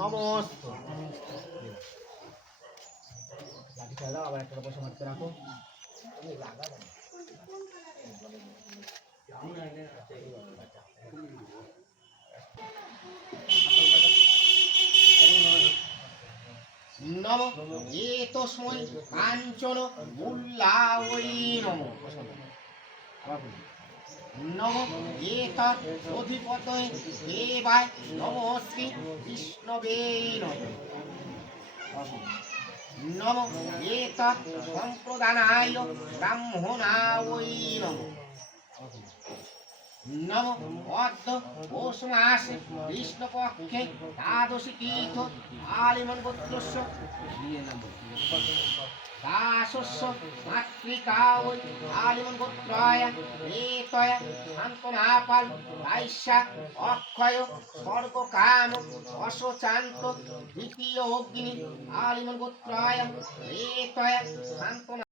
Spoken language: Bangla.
নমস্ত লাঠি ছেড়ে দাও, আবার একটা পয়সা মারতে রাখো। নম এতস্মৈ কাঞ্চন মূল্যায় নম। নম এতৎ অধিপতয়ে দেবায় নমস্তে বিষ্ণবে নমঃ। নম এতৎ সম্প্রদানায় ব্রাহ্মণায় নমঃ। নম অদ্য পৌষ মাসে কৃষ্ণপক্ষে দ্বাদশী তীর্থ আলিমন গোত্রস্য দাসস্য মাতৃকায় আলিমন গোত্রায় এতয়া শান্তনাপাল বাইশা অক্ষয় স্বর্গকাম অশোচান্ত দ্বিতীয় অগ্নি আলিমন গোত্রায় এতয়া শান্তনা